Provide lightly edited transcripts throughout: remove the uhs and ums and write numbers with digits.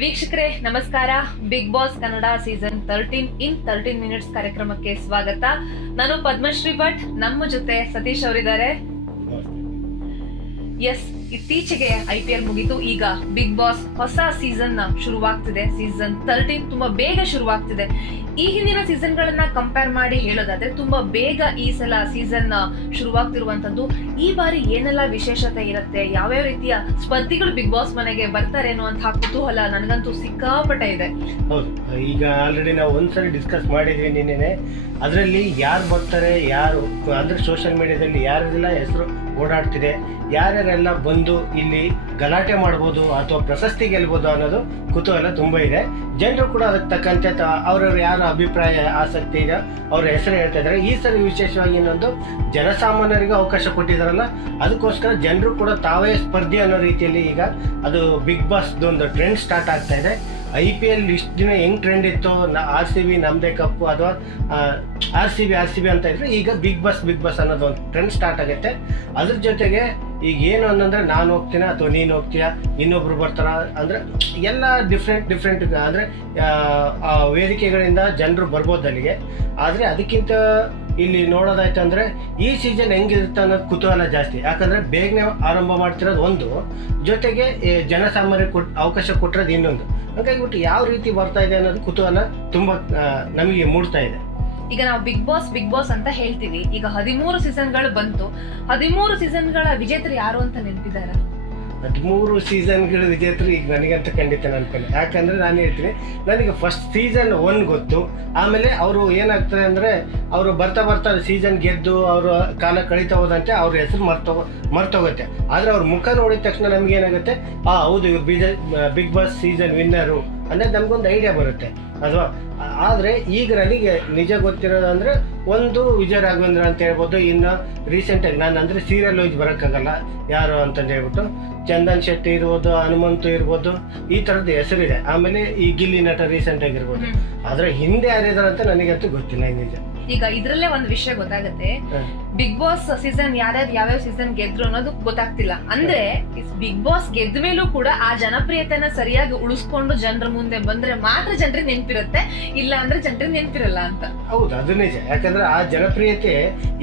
ವೀಕ್ಷಕರೇ ನಮಸ್ಕಾರ. Big boss Kannada season 13 ಇನ್ 13 minutes ಕಾರ್ಯಕ್ರಮಕ್ಕೆ ಸ್ವಾಗತ. ನಾನು ಪದ್ಮಶ್ರೀ ಭಟ್, ನಮ್ಮ ಜೊತೆ ಸತೀಶ್ ಅವರಿದ್ದಾರೆ. ಎಸ್, ಇತ್ತೀಚೆಗೆ IPL ಮುಗಿತು. ಈಗ ಬಿಗ್ ಬಾಸ್ ಹೊಸ ಸೀಸನ್ ಶುರುವಾಗ್ತಿದೆ. ಸೀಸನ್ 13 ತುಂಬಾ ಬೇಗ ಶುರುವಾಗ್ತಿದೆ. ಈ ಹಿಂದಿನ ಸೀಸನ್ ಗಳನ್ನ ಕಂಪೇರ್ ಮಾಡಿ ಹೇಳೋದಾದ್ರೆ ತುಂಬಾ ಬೇಗ ಈ ಸಲ ಸೀಸನ್ ಶುರುವಾಗ್ತಿರುವಂತದ್ದು. ಈ ಬಾರಿ ಏನೆಲ್ಲ ವಿಶೇಷತೆ ಇರುತ್ತೆ, ಯಾವ್ಯಾವ ರೀತಿಯ ಸ್ಪರ್ಧಿಗಳು ಬಿಗ್ ಬಾಸ್ ಮನೆಗೆ ಬರ್ತಾರೆ ಅನ್ನುವಂತಹ ಕುತೂಹಲ ನನಗಂತೂ ಸಿಕ್ಕಾಪಟ್ಟೆ ಇದೆ. ಹೌದು, ಈಗ ಆಲ್ರೆಡಿ ನಾವು ಒಂದ್ಸರಿ ಡಿಸ್ಕಸ್ ಮಾಡಿದ್ವಿ ನಿನ್ನೆ. ಅದರಲ್ಲಿ ಯಾರು ಬರ್ತಾರೆ, ಯಾರು ಅಂದ್ರೆ ಸೋಷಿಯಲ್ ಮೀಡಿಯಾದಲ್ಲಿ ಯಾರೆಲ್ಲ ಹೆಸರು ಓಡಾಡ್ತಿದೆ, ಯಾರ್ಯಾರೆಲ್ಲ ಬಂದು ಇಲ್ಲಿ ಗಲಾಟೆ ಮಾಡ್ಬೋದು ಅಥವಾ ಪ್ರಶಸ್ತಿ ಗೆಲ್ಬೋದು ಅನ್ನೋದು ಕುತೂಹಲ ತುಂಬ ಇದೆ. ಜನರು ಕೂಡ ಅದಕ್ಕೆ ತಕ್ಕಂತೆ ಅವ್ರವ್ರ ಯಾರ ಅಭಿಪ್ರಾಯ ಆಸಕ್ತಿ ಇದೆ ಅವ್ರ ಹೆಸರು ಹೇಳ್ತಾ ಇದ್ದಾರೆ. ಈ ಸರಿ ವಿಶೇಷವಾಗಿ ಇನ್ನೊಂದು ಜನಸಾಮಾನ್ಯರಿಗೆ ಅವಕಾಶ ಕೊಟ್ಟಿದ್ದಾರಲ್ಲ, ಅದಕ್ಕೋಸ್ಕರ ಜನರು ಕೂಡ ತಾವೇ ಸ್ಪರ್ಧಿ ಅನ್ನೋ ರೀತಿಯಲ್ಲಿ ಈಗ ಅದು ಬಿಗ್ ಬಾಸ್ದೊಂದು ಟ್ರೆಂಡ್ ಸ್ಟಾರ್ಟ್ ಆಗ್ತಾ ಇದೆ. IPL ಇಷ್ಟು ದಿನ ಹೆಂಗ್ ಟ್ರೆಂಡ್ ಇತ್ತು, RCB ನಮ್ದೇ ಕಪ್ಪು ಅಥವಾ RCB ಅಂತ ಇದ್ರೆ, ಈಗ ಬಿಗ್ ಬಾಸ್ ಅನ್ನೋದು ಒಂದು ಟ್ರೆಂಡ್ ಸ್ಟಾರ್ಟ್ ಆಗುತ್ತೆ. ಅದ್ರ ಜೊತೆಗೆ ಈಗ ಏನು ಅನ್ನಂದ್ರೆ ನಾನು ಹೋಗ್ತೀನಿ ಅಥವಾ ನೀನು ಹೋಗ್ತೀಯಾ, ಇನ್ನೊಬ್ರು ಬರ್ತಾರ ಅಂದ್ರೆ ಎಲ್ಲ ಡಿಫ್ರೆಂಟ್ ಅಂದ್ರೆ ವೇದಿಕೆಗಳಿಂದ ಜನರು ಬರ್ಬೋದು ಅಲ್ಲಿಗೆ. ಆದರೆ ಅದಕ್ಕಿಂತ ಇಲ್ಲಿ ನೋಡೋದಾಯ್ತು ಅಂದ್ರೆ ಈ ಸೀಸನ್ ಹೆಂಗಿರುತ್ತೆ ಅನ್ನೋದು ಕುತೂಹಲ ಜಾಸ್ತಿ. ಯಾಕಂದ್ರೆ ಬೇಗನೆ ಆರಂಭ ಮಾಡ್ತಿರೋದು ಒಂದು, ಜೊತೆಗೆ ಜನಸಾಮಾನ್ಯರಿಗೆ ಅವಕಾಶ ಕೊಟ್ಟಿರೋದು ಇನ್ನೊಂದು. ಹಾಗಾಗಿ ಯಾವ ರೀತಿ ಬರ್ತಾ ಇದೆ ಅನ್ನೋದು ಕುತೂಹಲ ತುಂಬಾ ನಮಗೆ ಮೂಡ್ತಾ ಇದೆ. ಈಗ ನಾವು ಬಿಗ್ ಬಾಸ್ ಅಂತ ಹೇಳ್ತೀವಿ. ಈಗ 13 ಸೀಸನ್ಗಳು ಬಂತು. 13 ಸೀಸನ್ಗಳ ವಿಜೇತರು ಯಾರು ಅಂತ ನೆನಪಿದಾರ? 13 ಸೀಸನ್ಗಳ ವಿಜೇತರು ಈಗ ನನಗಂತ ಖಂಡಿತ ನೆನಪಿಲ್ಲ. ಯಾಕಂದ್ರೆ ನಾನು ಹೇಳ್ತೀನಿ, ನನಗೆ ಫಸ್ಟ್ ಸೀಸನ್ 1 ಗೊತ್ತು. ಆಮೇಲೆ ಅವರು ಏನಾಗ್ತದೆ ಅಂದ್ರೆ ಅವರು ಬರ್ತಾ ಸೀಸನ್ ಗೆದ್ದು ಅವರು ಕಾಲ ಕಳೀತಾ ಹೋದಂತೆ ಅವ್ರ ಹೆಸರು ಮರ್ತೋಗುತ್ತೆ. ಆದ್ರೆ ಅವ್ರ ಮುಖ ನೋಡಿದ ತಕ್ಷಣ ನಮ್ಗೆ ಏನಾಗುತ್ತೆ, ಹೌದು ಇವ್ರು ಬಿಗ್ ಬಾಸ್ ಸೀಸನ್ ವಿನ್ನರು ಅಂದ್ರೆ ನಮ್ಗೊಂದು ಐಡಿಯಾ ಬರುತ್ತೆ ಅಲ್ವಾ. ಆದರೆ ಈಗ ನನಗೆ ನಿಜ ಗೊತ್ತಿರೋದಂದ್ರೆ ಒಂದು ವಿಜಯ ರಾಘವೇಂದ್ರ ಅಂತ ಹೇಳ್ಬೋದು. ಇನ್ನು ರೀಸೆಂಟಾಗಿ ನಾನು ಅಂದರೆ ಸೀರಿಯಲ್ ವೈಸ್ ಬರೋಕ್ಕಾಗಲ್ಲ ಯಾರು ಅಂತಂದು ಹೇಳ್ಬಿಟ್ಟು ಚಂದನ್ ಶೆಟ್ಟಿ ಇರ್ಬೋದು, ಹನುಮಂತು ಇರ್ಬೋದು, ಈ ಥರದ್ದು ಹೆಸರಿದೆ. ಆಮೇಲೆ ಈ ಗಿಲ್ಲಿ ನಟ ರೀಸೆಂಟ್ ಆಗಿರ್ಬೋದು. ಆದರೆ ಹಿಂದೆ ಯಾರಿದಾರೆ ಅಂತ ನನಗಂತೂ ಗೊತ್ತಿಲ್ಲ ನಿಜ. ಈಗ ಇದ್ರಲ್ಲೇ ಒಂದು ವಿಷಯ ಗೊತ್ತಾಗುತ್ತೆ, ಬಿಗ್ ಬಾಸ್ ಸೀಸನ್ ಯಾವ್ಯಾವ ಸೀಸನ್ ಗೆದ್ರು ಅನ್ನೋದು ಗೊತ್ತಾಗ್ತಿಲ್ಲ. ಅಂದ್ರೆ ಬಿಗ್ ಬಾಸ್ ಗೆದ್ದ ಮೇಲೂ ಕೂಡ ಆ ಜನಪ್ರಿಯತೆನ ಸರಿಯಾಗಿ ಉಳಿಸ್ಕೊಂಡು ಜನರ ಮುಂದೆ ಬಂದ್ರೆ ಮಾತ್ರ ಜನರಿಗೆ ನೆನಪಿರುತ್ತೆ, ಇಲ್ಲ ಅಂದ್ರೆ ಜನರಿಗೆ ನೆನಪಿರಲ್ಲ ಅಂತ. ಹೌದು, ಅದು ನಿಜ. ಯಾಕಂದ್ರೆ ಆ ಜನಪ್ರಿಯತೆ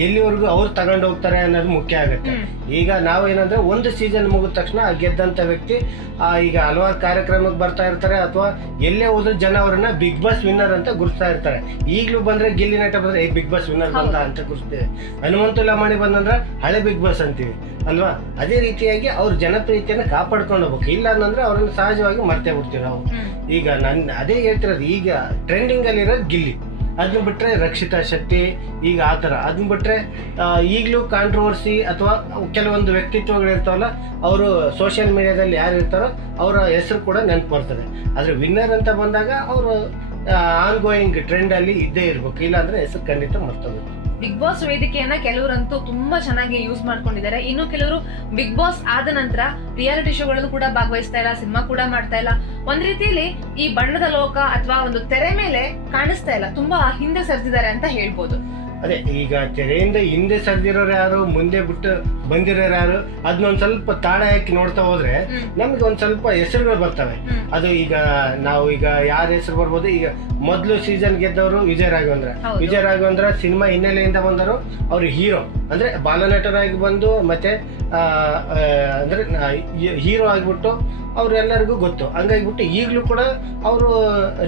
ಎಲ್ಲಿವರೆಗೂ ಅವ್ರು ತಗೊಂಡು ಹೋಗ್ತಾರೆ ಅನ್ನೋದು ಮುಖ್ಯ ಆಗುತ್ತೆ. ಈಗ ನಾವೇನಂದ್ರೆ ಒಂದು ಸೀಸನ್ ಮುಗಿದ ತಕ್ಷಣ ಗೆದ್ದಂತ ವ್ಯಕ್ತಿ ಈಗ ಹಲವಾರು ಕಾರ್ಯಕ್ರಮಕ್ಕೆ ಬರ್ತಾ ಇರ್ತಾರೆ, ಅಥವಾ ಎಲ್ಲೇ ಹೋದ್ರು ಜನ ಅವರನ್ನ ಬಿಗ್ ಬಾಸ್ ವಿನ್ನರ್ ಅಂತ ಗುರುಸ್ತಾ ಇರ್ತಾರೆ. ಈಗಲೂ ಬಂದ್ರೆ ಗಿಲ್ಲಿ ನಟ ಬಂದ್ರೆ ಬಿಗ್ ಬಾಸ್ ವಿನ್ನರ್ ಬಂದ ಅಂತ ಗುರುಸ್ತೇವೆ. ಹನುಮಂತು ಲಮಾಣಿ ಬಂದಂದ್ರೆ ಹಳೆ ಬಿಗ್ ಬಾಸ್ ಅಂತೀವಿ ಅಲ್ವಾ. ಅದೇ ರೀತಿಯಾಗಿ ಅವ್ರ ಜನಪ್ರಿಯತೆಯನ್ನು ಕಾಪಾಡ್ಕೊಂಡು ಹೋಗ್ಬೇಕು. ಇಲ್ಲ ಅಂತಂದ್ರೆ ಅವ್ರನ್ನ ಸಹಜವಾಗಿ ಮರ್ತೇ ಬಿಡ್ತೀವಿ ನಾವು. ಈಗ ಅದೇ ಹೇಳ್ತಿರೋದು, ಈಗ ಟ್ರೆಂಡಿಂಗ್ ಅಲ್ಲಿರೋದು ಗಿಲ್ಲಿ, ಅದನ್ನ ಬಿಟ್ರೆ ರಕ್ಷಿತಾ ಶೆಟ್ಟಿ, ಈಗ ಆ ಥರ. ಅದನ್ನ ಬಿಟ್ರೆ ಈಗಲೂ ಕಾಂಟ್ರವರ್ಸಿ ಅಥವಾ ಕೆಲವೊಂದು ವ್ಯಕ್ತಿತ್ವಗಳಿರ್ತಾವಲ್ಲ, ಅವರು ಸೋಷಿಯಲ್ ಮೀಡಿಯಾದಲ್ಲಿ ಯಾರು ಇರ್ತಾರೋ ಅವರ ಹೆಸರು ಕೂಡ ನೆನಪು ಬರ್ತದೆ. ಆದರೆ ವಿನ್ನರ್ ಅಂತ ಬಂದಾಗ ಅವರು ಆನ್ ಗೋಯಿಂಗ್ ಟ್ರೆಂಡ್ ಅಲ್ಲಿ ಇದ್ದೇ ಇರ್ಬೇಕು, ಇಲ್ಲಾಂದ್ರೆ ಹೆಸರು ಖಂಡಿತ ಮರ್ತೋಗುತ್ತೆ. ಬಿಗ್ ಬಾಸ್ ವೇದಿಕೆಯನ್ನ ಕೆಲವರಂತೂ ತುಂಬಾ ಚೆನ್ನಾಗಿ ಯೂಸ್ ಮಾಡ್ಕೊಂಡಿದ್ದಾರೆ. ಇನ್ನು ಕೆಲವರು ಬಿಗ್ ಬಾಸ್ ಆದ ನಂತರ ರಿಯಾಲಿಟಿ ಶೋಗಳಲ್ಲೂ ಕೂಡ ಭಾಗವಹಿಸ್ತಾ ಇಲ್ಲ, ಸಿನಿಮಾ ಕೂಡ ಮಾಡ್ತಾ ಇಲ್ಲ. ಒಂದ್ ರೀತಿಯಲ್ಲಿ ಈ ಬಣ್ಣದ ಲೋಕ ಅಥವಾ ಒಂದು ತೆರೆ ಮೇಲೆ ಕಾಣಿಸ್ತಾ ಇಲ್ಲ, ತುಂಬಾ ಹಿಂದೆ ಸರಿದಿದ್ದಾರೆ ಅಂತ ಹೇಳ್ಬೋದು. ಅದೇ, ಈಗ ತೆರೆಯಿಂದ ಹಿಂದೆ ಸರಿದಿರೋರು ಯಾರು, ಮುಂದೆ ಬಿಟ್ಟು ಬಂದಿರೋರು ಯಾರು, ಅದನ್ನೊಂದ್ ಸ್ವಲ್ಪ ತಾಳ ಹಾಕಿ ನೋಡ್ತಾ ಹೋದ್ರೆ ನಮ್ಗೆ ಒಂದ್ ಸ್ವಲ್ಪ ಹೆಸರುಗಳು ಬರ್ತವೆ. ಅದು ಈಗ ನಾವು ಈಗ ಯಾರ ಹೆಸರು ಬರ್ಬೋದು, ಈಗ ಮೊದಲು ಸೀಸನ್ ಗೆದ್ದವರು ವಿಜಯ ರಾಘವೇಂದ್ರ ಸಿನಿಮಾ ಹಿನ್ನೆಲೆಯಿಂದ ಬಂದರು. ಅವ್ರು ಹೀರೋ ಅಂದ್ರೆ ಬಾಲನಟರಾಗಿ ಬಂದು ಮತ್ತೆ ಅಂದ್ರೆ ಹೀರೋ ಆಗಿಬಿಟ್ಟು ಅವ್ರೆಲ್ಲರಿಗೂ ಗೊತ್ತು. ಹಂಗಾಗಿಬಿಟ್ಟು ಈಗಲೂ ಕೂಡ ಅವರು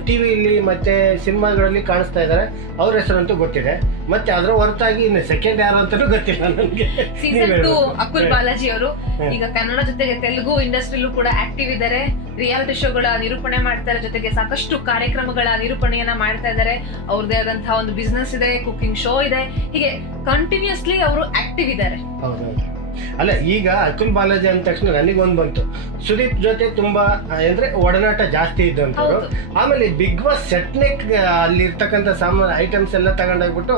ಟಿವಿಯಲ್ಲಿ ಮತ್ತೆ ಸಿನಿಮಾಗಳಲ್ಲಿ ಕಾಣಿಸ್ತಾ ಇದ್ದಾರೆ. ಅವ್ರ ಹೆಸರಂತೂ ಗೊತ್ತಿದೆ. ಮತ್ತೆ ಅದರ ಹೊರತಾಗಿ ಇನ್ನು ಸೆಕೆಂಡ್ ಯಾರು ಅಂತಾನೂ ಗೊತ್ತಿಲ್ಲ ನನಗೆ. ಸೀಸನ್ 2 ಅಕುಲ್ ಬಾಲಾಜಿ ಅವರು ಈಗ ಕನ್ನಡ ಜೊತೆಗೆ ತೆಲುಗು ಇಂಡಸ್ಟ್ರಿಲೂ ಕೂಡ ಆಕ್ಟಿವ್ ಇದ್ದಾರೆ. ರಿಯಾಲಿಟಿ ಶೋಗಳ ನಿರೂಪಣೆ ಮಾಡ್ತಾರೆ, ಜೊತೆಗೆ ಸಾಕಷ್ಟು ಕಾರ್ಯಕ್ರಮಗಳ ನಿರೂಪಣೆಯನ್ನ ಮಾಡ್ತಾ ಇದ್ದಾರೆ. ಅವ್ರದೇ ಆದಂತಹ ಒಂದು ಬಿಸ್ನೆಸ್ ಇದೆ, ಕುಕಿಂಗ್ ಶೋ ಇದೆ, ಹೀಗೆ ಕಂಟಿನ್ಯೂಸ್ಲಿ ಅವರು ಆಕ್ಟಿವ್ ಇದ್ದಾರೆ. ಅಲ್ಲ, ಈಗ ಅಕುಲ್ ಬಾಲಾಜಿ ಅಂದ ತಕ್ಷಣ ನನಗೊಂದು ಬಂತು, ಸುದೀಪ್ ಜೊತೆ ತುಂಬಾ ಅಂದ್ರೆ ಒಡನಾಟ ಜಾಸ್ತಿ ಇದ್ದಂಥವ್ರು. ಆಮೇಲೆ ಬಿಗ್ ಬಾಸ್ ಸೆಟ್ನೆಕ್ ಅಲ್ಲಿ ಇರ್ತಕ್ಕಂಥ ಸಾಮಾನು ಐಟಮ್ಸ್ ಎಲ್ಲ ತಗೊಂಡೋಗ್ಬಿಟ್ಟು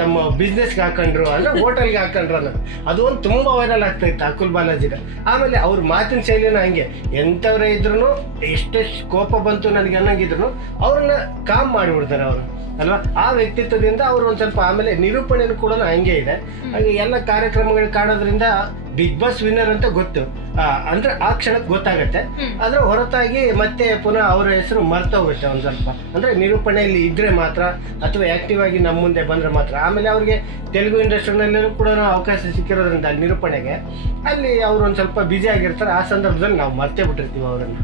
ತಮ್ಮ ಬಿಸ್ನೆಸ್ಗೆ ಹಾಕೊಂಡ್ರು, ಅಂದ್ರೆ ಹೋಟೆಲ್ಗೆ ಹಾಕೊಂಡ್ರು ಅನ್ನೋದು ಅದು ಒಂದು ತುಂಬಾ ವೈರಲ್ ಆಗ್ತಾ ಇತ್ತು ಅಕುಲ್ ಬಾಲಾಜಿನ. ಆಮೇಲೆ ಅವ್ರ ಮಾತಿನ ಶೈಲಿನ ಹಂಗೆ, ಎಂಥವ್ರೇ ಇದ್ರು ಎಷ್ಟೆಷ್ಟು ಕೋಪ ಬಂತು ನನಗೆ ಅನ್ನಂಗಿದ್ರು ಅವ್ರನ್ನ ಕಾಮ್ ಮಾಡಿಬಿಡ್ತಾರೆ ಅವರು ಅಲ್ವಾ. ಆ ವ್ಯಕ್ತಿತ್ವದಿಂದ ಅವರು ಒಂದ್ ಸ್ವಲ್ಪ, ಆಮೇಲೆ ನಿರೂಪಣೆನೂ ಕೂಡ ಹಂಗೆ ಇದೆ. ಹಾಗೆ ಎಲ್ಲ ಕಾರ್ಯಕ್ರಮಗಳು ಕಾಣೋದ್ರಿಂದ ಬಿಗ್ ಬಾಸ್ ವಿನ್ನರ್ ಅಂತ ಗೊತ್ತು. ಅಂದ್ರೆ ಆ ಕ್ಷಣಕ್ಕೆ ಗೊತ್ತಾಗತ್ತೆ. ಅದ್ರ ಹೊರತಾಗಿ ಮತ್ತೆ ಪುನಃ ಅವರ ಹೆಸರು ಮರ್ತೋಗುತ್ತೆ ಒಂದ್ ಸ್ವಲ್ಪ. ಅಂದ್ರೆ ನಿರೂಪಣೆಯಲ್ಲಿ ಇದ್ರೆ ಮಾತ್ರ ಅಥವಾ ಆಕ್ಟಿವ್ ಆಗಿ ನಮ್ಮ ಮುಂದೆ ಬಂದ್ರೆ ಮಾತ್ರ. ಆಮೇಲೆ ಅವ್ರಿಗೆ ತೆಲುಗು ಇಂಡಸ್ಟ್ರಿನಲ್ಲೂ ಕೂಡ ಅವಕಾಶ ಸಿಕ್ಕಿರೋದ್ರಿಂದ ಅಲ್ಲಿ ನಿರೂಪಣೆಗೆ ಅಲ್ಲಿ ಅವ್ರು ಒಂದ್ ಸ್ವಲ್ಪ ಬ್ಯುಸಿ ಆಗಿರ್ತಾರೆ. ಆ ಸಂದರ್ಭದಲ್ಲಿ ನಾವು ಮರ್ತೇ ಬಿಟ್ಟಿರ್ತೀವಿ ಅವರನ್ನು.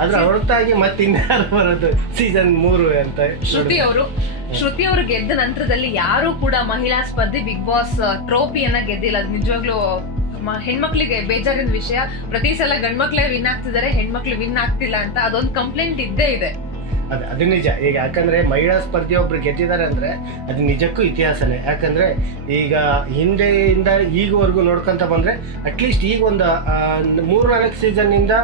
ಅದ್ರ ಹೊರತಾಗಿ ಮತ್ತೆ ಇನ್ಯಾರು ಬರೋದು ಸೀಸನ್ 3 ಅಂತ. ಶ್ರುತಿ ಅವರು ಗೆದ್ದ ನಂತರದಲ್ಲಿ ಯಾರು ಕೂಡ ಮಹಿಳಾ ಸ್ಪರ್ಧಿ ಬಿಗ್ ಬಾಸ್ ಟ್ರೋಫಿಯನ್ನ ಗೆದ್ದಿಲ್ಲ. ಅದು ನಿಜವಾಗ್ಲೂ ಹೆಣ್ಮಕ್ಳಿಗೆ ಬೇಜಾರಿನ ವಿಷಯ. ಪ್ರತಿ ಸಲ ಗಂಡ್ಮಕ್ಳೇ ವಿನ್ ಆಗ್ತಿದ್ದಾರೆ, ಹೆಣ್ಮಕ್ಳು ವಿನ್ ಆಗ್ತಿಲ್ಲ ಅಂತ ಅದೊಂದು ಕಂಪ್ಲೇಂಟ್ ಇದ್ದೇ ಇದೆ. ಅದು ನಿಜ. ಈಗ ಯಾಕಂದ್ರೆ ಮಹಿಳಾ ಸ್ಪರ್ಧೆ ಒಬ್ರು ಗೆದ್ದಿದ್ದಾರೆ ಅಂದ್ರೆ ಅದು ನಿಜಕ್ಕೂ ಇತಿಹಾಸನೇ. ಯಾಕಂದ್ರೆ ಈಗ ಹಿಂದೆಯಿಂದ ಈಗವರೆಗೂ ನೋಡ್ಕೊಂತ ಬಂದ್ರೆ ಅಟ್ಲೀಸ್ಟ್ ಈಗ ಒಂದು 3-4 ಸೀಸನ್ ಇಂದ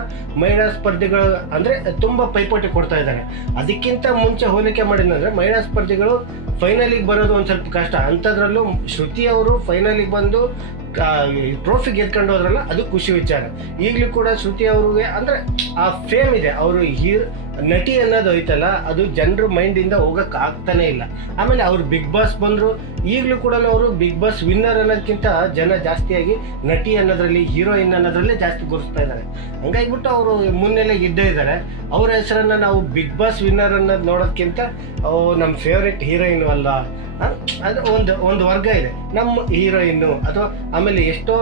ಮಹಿಳಾ ಸ್ಪರ್ಧಿಗಳು ಅಂದ್ರೆ ತುಂಬಾ ಪೈಪೋಟಿ ಕೊಡ್ತಾ ಇದ್ದಾರೆ. ಅದಕ್ಕಿಂತ ಮುಂಚೆ ಹೋಲಿಕೆ ಮಾಡಿದ್ರೆ ಮಹಿಳಾ ಸ್ಪರ್ಧಿಗಳು ಫೈನಲಿಗೆ ಬರೋದು ಒಂದ್ ಸ್ವಲ್ಪ ಕಷ್ಟ. ಅಂಥದ್ರಲ್ಲೂ ಶ್ರುತಿ ಅವರು ಫೈನಲಿಗೆ ಬಂದು ಟ್ರೋಫಿ ಗೆದ್ಕೊಂಡು ಹೋದ್ರಲ್ಲ, ಅದು ಖುಷಿ ವಿಚಾರ. ಈಗಲೂ ಕೂಡ ಶ್ರುತಿ ಅವ್ರಿಗೆ ಅಂದ್ರೆ ಆ ಫೇಮ್ ಇದೆ. ಅವರು ನಟಿ ಅನ್ನೋದು ಐತಲ್ಲ, ಅದು ಜನರ ಮೈಂಡ್ ಇಂದ ಹೋಗಕ್ ಆಗ್ತಾನೆ ಇಲ್ಲ. ಆಮೇಲೆ ಅವ್ರು ಬಿಗ್ ಬಾಸ್ ಬಂದ್ರು, ಈಗಲೂ ಕೂಡ ಅವರು ಬಿಗ್ ಬಾಸ್ ವಿನ್ನರ್ ಅನ್ನೋದಕ್ಕಿಂತ ಜನ ಜಾಸ್ತಿಯಾಗಿ ನಟಿ ಅನ್ನೋದ್ರಲ್ಲಿ, ಹೀರೋಯಿನ್ ಅನ್ನೋದ್ರಲ್ಲೇ ಜಾಸ್ತಿ ಗುರುಸ್ತಾ ಇದ್ದಾರೆ. ಹಂಗಾಗಿಬಿಟ್ಟು ಅವರು ಮುನ್ನೆಲೆಗೆ ಇದ್ದೇ ಇದ್ದಾರೆ. ಅವ್ರ ಹೆಸರನ್ನ ನಾವು ಬಿಗ್ ಬಾಸ್ ವಿನ್ನರ್ ಅನ್ನೋದು ನೋಡೋದಕ್ಕಿಂತ ನಮ್ಮ ಫೇವ್ರೆಟ್ ಹೀರೋಯಿನ್ ಅಲ್ಲ, ಅದು ಒಂದು ವರ್ಗ ಇದೆ ನಮ್ಮ ಹೀರೋಯಿನ್ನು. ಅಥವಾ ಆಮೇಲೆ ಎಷ್ಟೋ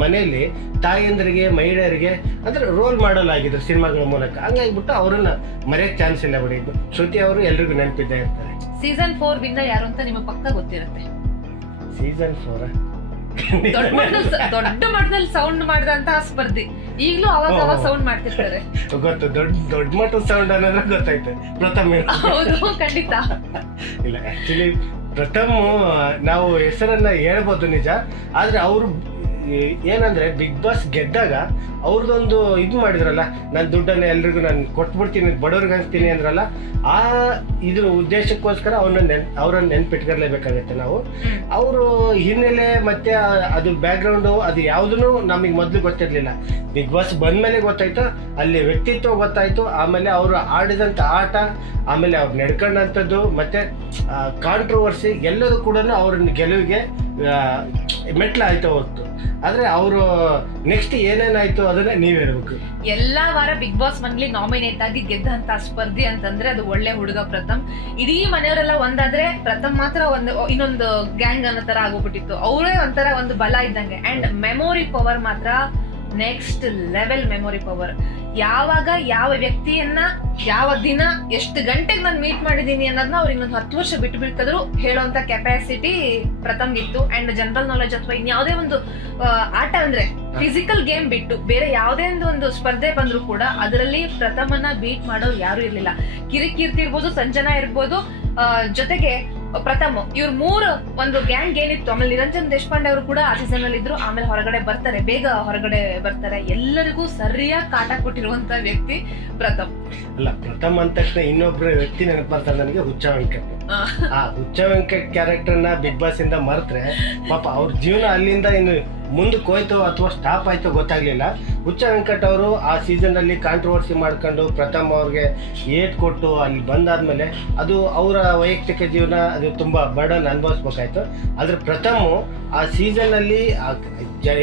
ಮನೆಯಲ್ಲಿ ತಾಯಂದ್ರಿಗೆ, ಮಹಿಳೆಯರಿಗೆ ಅಂದ್ರೆ ರೋಲ್ ಮಾಡಲ್ ಆಗಿದ್ರು ಸಿನಿಮಾಗಳ ಮೂಲಕ. ಹಂಗಾಗಿಬಿಟ್ಟು ಅವ್ರನ್ನ ಮರೆಯಕ್ ಚಾನ್ಸ್ ಇಲ್ಲ ಬಿಡಿ. ಶ್ರುತಿ ಅವರು ಎಲ್ರಿಗೂ ನೆನಪಿದ್ದೇ ಇರ್ತಾರೆ. ಸೀಸನ್ 4 ವಿನ್ನರ್ ಯಾರು ಅಂತ ನಿಮಗೆ ಪಕ್ಕ ಗೊತ್ತಿರುತ್ತೆ. ಸೀಸನ್ 4 ದೊಡ್ಡ ಮಟ್ಟದಲ್ಲಿ ಸೌಂಡ್ ಮಾಡಿದಂತಹ ಸ್ಪರ್ಧಿ ಈಗಲೂ ಅವಾಗ ಸೌಂಡ್ ಮಾಡ್ತಿರ್ತಾರೆ. ಗೊತ್ತು, ದೊಡ್ಡ ಮಟ್ಟದ ಸೌಂಡ್ ಅನ್ನೋದ್ರೆ ಗೊತ್ತಾಯ್ತು. ಪ್ರಥಮ್. ಹೌದು, ಖಂಡಿತ. ಇಲ್ಲ, ಆಕ್ಚುಲಿ ಪ್ರಥಮ್ ನಾವು ಹೆಸರನ್ನ ಹೇಳ್ಬೋದು ನಿಜ. ಆದ್ರೆ ಅವರು ಏನಂದ್ರೆ ಬಿಗ್ ಬಾಸ್ ಗೆದ್ದಾಗ ಅವ್ರದ್ದೊಂದು ಇದು ಮಾಡಿದ್ರಲ್ಲ, ನಾನು ದುಡ್ಡನ್ನ ಎಲ್ರಿಗೂ ನಾನು ಕೊಟ್ಬಿಡ್ತೀನಿ, ಬಡವ್ರಿಗೆ ಅನ್ಸ್ತೀನಿ ಅಂದ್ರಲ್ಲ, ಆ ಇದ್ರ ಉದ್ದೇಶಕ್ಕೋಸ್ಕರ ಅವ್ರನ್ನ ನೆನ್ಪಿಟ್ಕೊಳ್ಲೇಬೇಕಾಗತ್ತೆ ನಾವು. ಅವರು ಹಿನ್ನೆಲೆ ಮತ್ತೆ ಅದು ಬ್ಯಾಕ್ಗ್ರೌಂಡು ಅದು ಯಾವುದೂ ನಮಗೆ ಮೊದಲು ಗೊತ್ತಿರಲಿಲ್ಲ. ಬಿಗ್ ಬಾಸ್ ಬಂದ್ಮೇಲೆ ಗೊತ್ತಾಯ್ತು, ಅಲ್ಲಿ ವ್ಯಕ್ತಿತ್ವ ಗೊತ್ತಾಯ್ತು, ಆಮೇಲೆ ಅವರು ಆಡಿದಂಥ ಆಟ, ಆಮೇಲೆ ಅವ್ರು ನಡ್ಕೊಂಡಂಥದ್ದು, ಮತ್ತೆ ಕಾಂಟ್ರವರ್ಸಿ ಎಲ್ಲದೂ ಕೂಡ ಅವ್ರನ್ನ ಗೆಲುವಿಗೆ ಮೆಟ್ಲಾಯ್ತು ಹೊತ್ತು. ಆದ್ರೆ ಅವರು ನೆಕ್ಸ್ಟ್ ಏನೇನಾಯ್ತು ಅದನ್ನ ನೀವ್ ಹೇಳ್ಬೇಕು. ಎಲ್ಲಾ ವಾರ ಬಿಗ್ ಬಾಸ್ ಮನೇಲಿ ನಾಮಿನೇಟ್ ಆಗಿ ಗೆದ್ದಂತ ಸ್ಪರ್ಧಿ ಅಂತಂದ್ರೆ ಅದು ಒಳ್ಳೆ ಹುಡುಗ ಪ್ರಥಮ್. ಇಡೀ ಮನೆಯವರೆಲ್ಲ ಒಂದಾದ್ರೆ ಪ್ರಥಮ್ ಮಾತ್ರ ಇನ್ನೊಂದು ಗ್ಯಾಂಗ್ ಅನ್ನೋ ತರ ಆಗೋಗ್ಬಿಟ್ಟಿತ್ತು. ಅವರೇ ಒಂಥರ ಒಂದು ಬಲ ಇದ್ದಂಗೆ. ಅಂಡ್ ಮೆಮೊರಿ ಪವರ್ ಮಾತ್ರ ನೆಕ್ಸ್ಟ್ ಲೆವೆಲ್ ಮೆಮೊರಿ ಪವರ್. ಯಾವಾಗ ಯಾವ ವ್ಯಕ್ತಿಯನ್ನ ಯಾವ ದಿನ ಎಷ್ಟು ಗಂಟೆಗೆ ನಾನು ಮೀಟ್ ಮಾಡಿದೀನಿ ಅನ್ನೋದನ್ನ ಅವ್ರು ಇನ್ನೊಂದು 10 ವರ್ಷ ಬಿಟ್ಟು ಬಿಡ್ತಾದ್ರು ಹೇಳೋಂತ ಕೆಪಾಸಿಟಿ ಪ್ರಥಮ್ಗಿತ್ತು. ಅಂಡ್ ಜನರಲ್ ನಾಲೆಜ್ ಅಥವಾ ಇನ್ಯಾವುದೇ ಒಂದು ಆಟ ಅಂದ್ರೆ ಫಿಸಿಕಲ್ ಗೇಮ್ ಬಿಟ್ಟು ಬೇರೆ ಯಾವುದೇ ಒಂದು ಸ್ಪರ್ಧೆ ಬಂದ್ರು ಕೂಡ ಅದರಲ್ಲಿ ಪ್ರಥಮನ್ನ ಬೀಟ್ ಮಾಡೋರು ಯಾರು ಇರ್ಲಿಲ್ಲ. ಕಿರಿಕೀರ್ತಿ ಇರ್ಬೋದು, ಸಂಜನಾ ಇರ್ಬೋದು, ಜೊತೆಗೆ ಪ್ರಥಮ್, ಇವ್ರು 3 ಒಂದು ಗ್ಯಾಂಗ್ ಏನಿತ್ತು. ಆಮೇಲೆ ನಿರಂಜನ್ ದೇಶಪಾಂಡೆ ಅವರು ಕೂಡ ಆ ಸೀಸನ್ ಅಲ್ಲಿ ಇದ್ರು. ಆಮೇಲೆ ಬೇಗ ಹೊರಗಡೆ ಬರ್ತಾರೆ. ಎಲ್ಲರಿಗೂ ಸರಿಯಾಗಿ ಕಾಟ ಕೊಟ್ಟಿರುವಂತ ವ್ಯಕ್ತಿ ಪ್ರಥಮ್. ಅಲ್ಲ, ಪ್ರಥಮ್ ಅಂದ ತಕ್ಷಣ ಇನ್ನೊಬ್ರು ವ್ಯಕ್ತಿ ನೆನಪು ಬರ್ತಾರೆ ನನಗೆ, ಹುಚ್ಚ ವೆಂಕಟ್. ಆ ಹುಚ್ಚ ವೆಂಕಟ್ ಕ್ಯಾರೆಕ್ಟರ್ನ ಬಿಗ್ ಬಾಸ್ ಇಂದ ಮರೆತ್ರೆ ಪಾಪ ಅವ್ರ ಜೀವನ ಅಲ್ಲಿಂದ ಇನ್ನು ಮುಂದಕ್ಕೆ ಹೋಯ್ತು ಅಥವಾ ಸ್ಟಾಪ್ ಆಯ್ತು ಗೊತ್ತಾಗ್ಲಿಲ್ಲ. ಹುಚ್ಚ ವೆಂಕಟ್ ಅವರು ಆ ಸೀಸನ್ ಅಲ್ಲಿ ಕಾಂಟ್ರವರ್ಸಿ ಮಾಡ್ಕೊಂಡು ಪ್ರಥಮ್ ಅವ್ರಿಗೆ ಏಟ್ ಕೊಟ್ಟು ಅಲ್ಲಿ ಬಂದಾದ್ಮೇಲೆ ಅದು ಅವರ ವೈಯಕ್ತಿಕ ಜೀವನ, ಅದು ತುಂಬಾ ಬರ್ಡನ್ ಅನುಭವಿಸ್ಬೇಕಾಯ್ತು. ಆದ್ರೆ ಪ್ರಥಮ್ ಆ ಸೀಸನ್ ಅಲ್ಲಿ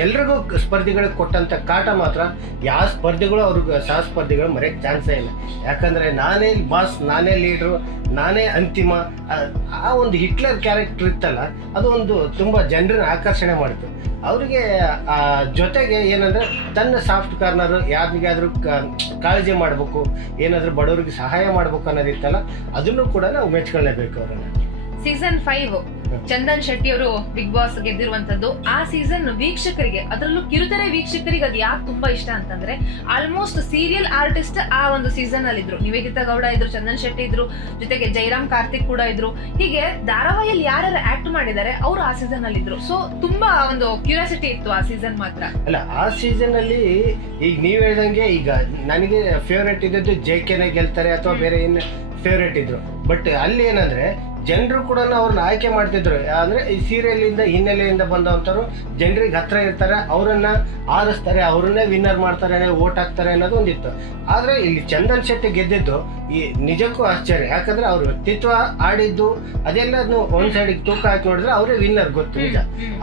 ಎಲ್ರಿಗೂ ಸ್ಪರ್ಧಿಗಳಿಗೆ ಕೊಟ್ಟಂತ ಕಾಟ ಮಾತ್ರ ಯಾವ ಸ್ಪರ್ಧಿಗಳು ಅವ್ರಿಗೆ ಸಹ ಸ್ಪರ್ಧಿಗಳು ಮರೆಯಕ್ಕೆ ಚಾನ್ಸೇ ಇಲ್ಲ. ಯಾಕಂದ್ರೆ ನಾನೇ ಬಾಸ್, ನಾನೇ ಲೀಡ್ರು, ನಾನೇ ಅಂತಿಮ, ಆ ಒಂದು ಹಿಟ್ಲರ್ ಕ್ಯಾರೆಕ್ಟರ್ ಇತ್ತಲ್ಲ, ಅದು ಒಂದು ತುಂಬಾ ಜನರನ್ನ ಆಕರ್ಷಣೆ ಮಾಡಿತು. ಅವ್ರಿಗೆ ಜೊತೆಗೆ ಏನಂದ್ರೆ ತನ್ನ ಸಾಫ್ಟ್ ಕಾರ್ನರ್, ಯಾರಿಗಾದ್ರೂ ಕಾಳಜಿ ಮಾಡ್ಬೇಕು, ಏನಾದ್ರೂ ಬಡವರಿಗೆ ಸಹಾಯ ಮಾಡ್ಬೇಕು ಅನ್ನೋದಿತ್ತಲ್ಲ, ಅದನ್ನು ಕೂಡ ನಾವು ಮೆಚ್ಕೊಳ್ಳೇಬೇಕು ಅವ್ರನ್ನ. ಸೀಸನ್ 5 ಚಂದನ್ ಶೆಟ್ಟಿ ಅವರು ಬಿಗ್ ಬಾಸ್ ಗೆದ್ದಿರುವಂತದ್ದು. ಆ ಸೀಸನ್ ವೀಕ್ಷಕರಿಗೆ, ಅದರಲ್ಲೂ ಕಿರುತೆರೆ ವೀಕ್ಷಕರಿಗೆ ಅದು ಯಾಕೆ ತುಂಬಾ ಇಷ್ಟ ಅಂತಂದ್ರೆ ಆಲ್ಮೋಸ್ಟ್ ಸೀರಿಯಲ್ ಆರ್ಟಿಸ್ಟ್ ಆ ಒಂದು ಸೀಸನ್ ಅಲ್ಲಿ ಇದ್ರು. ನಿವೇದಿತಾ ಗೌಡ ಇದ್ರು, ಚಂದನ್ ಶೆಟ್ಟಿ ಇದ್ರು, ಜೊತೆಗೆ ಜೈರಾಮ್ ಕಾರ್ತಿಕ್ ಕೂಡ ಇದ್ರು. ಹೀಗೆ ಧಾರಾವಾಹಿಯಲ್ಲಿ ಯಾರ್ಯಾರು ಆಕ್ಟ್ ಮಾಡಿದ್ದಾರೆ ಅವರು ಆ ಸೀಸನ್ ಅಲ್ಲಿ ಇದ್ರು. ಸೊ ತುಂಬಾ ಒಂದು ಕ್ಯೂರಿಯಾಸಿಟಿ ಇತ್ತು ಆ ಸೀಸನ್ ಮಾತ್ರ. ಅಲ್ಲ, ಆ ಸೀಸನ್ ಅಲ್ಲಿ ಈಗ ನೀವ್ ಹೇಳ್ದಂಗೆ ಈಗ ನನಗೆ ಫೇವ್ರೇಟ್ ಇದ್ದದ್ದು JK ನೇ ಗೆಲ್ತಾರೆ ಅಥವಾ ಬೇರೆ ಇನ್ನು ಫೇವ್ರೇಟ್ ಇದ್ರು. ಬಟ್ ಅಲ್ಲಿ ಏನಂದ್ರೆ ಜನರು ಕೂಡ ಅವ್ರನ್ನ ಆಯ್ಕೆ ಮಾಡ್ತಿದ್ರು. ಅಂದ್ರೆ ಈ ಸೀರಿಯಲಿಂದ ಹಿನ್ನೆಲೆಯಿಂದ ಬಂದವಂತರು ಜನರಿಗೆ ಹತ್ರ ಇರ್ತಾರೆ, ಅವರನ್ನ ಆರಿಸ್ತಾರೆ, ಅವ್ರನ್ನೇ ವಿನ್ನರ್ ಮಾಡ್ತಾರೆ, ಓಟ್ ಹಾಕ್ತಾರೆ ಅನ್ನೋದು ಒಂದಿತ್ತು. ಆದ್ರೆ ಇಲ್ಲಿ ಚಂದನ್ ಶೆಟ್ಟಿ ಗೆದ್ದಿದ್ದು ಈ ನಿಜಕ್ಕೂ ಆಶ್ಚರ್ಯ. ಯಾಕಂದ್ರೆ ಅವ್ರ ವ್ಯಕ್ತಿತ್ವ ಆಡಿದ್ದು ಅದೆಲ್ಲದನ್ನು ಒಂದ್ ಸೈಡಿಗೆ ತೂಕ ಹಾಕಿ ನೋಡಿದ್ರೆ ಅವರೇ ವಿನ್ನರ್ ಗೊತ್ತು ನಿಜ.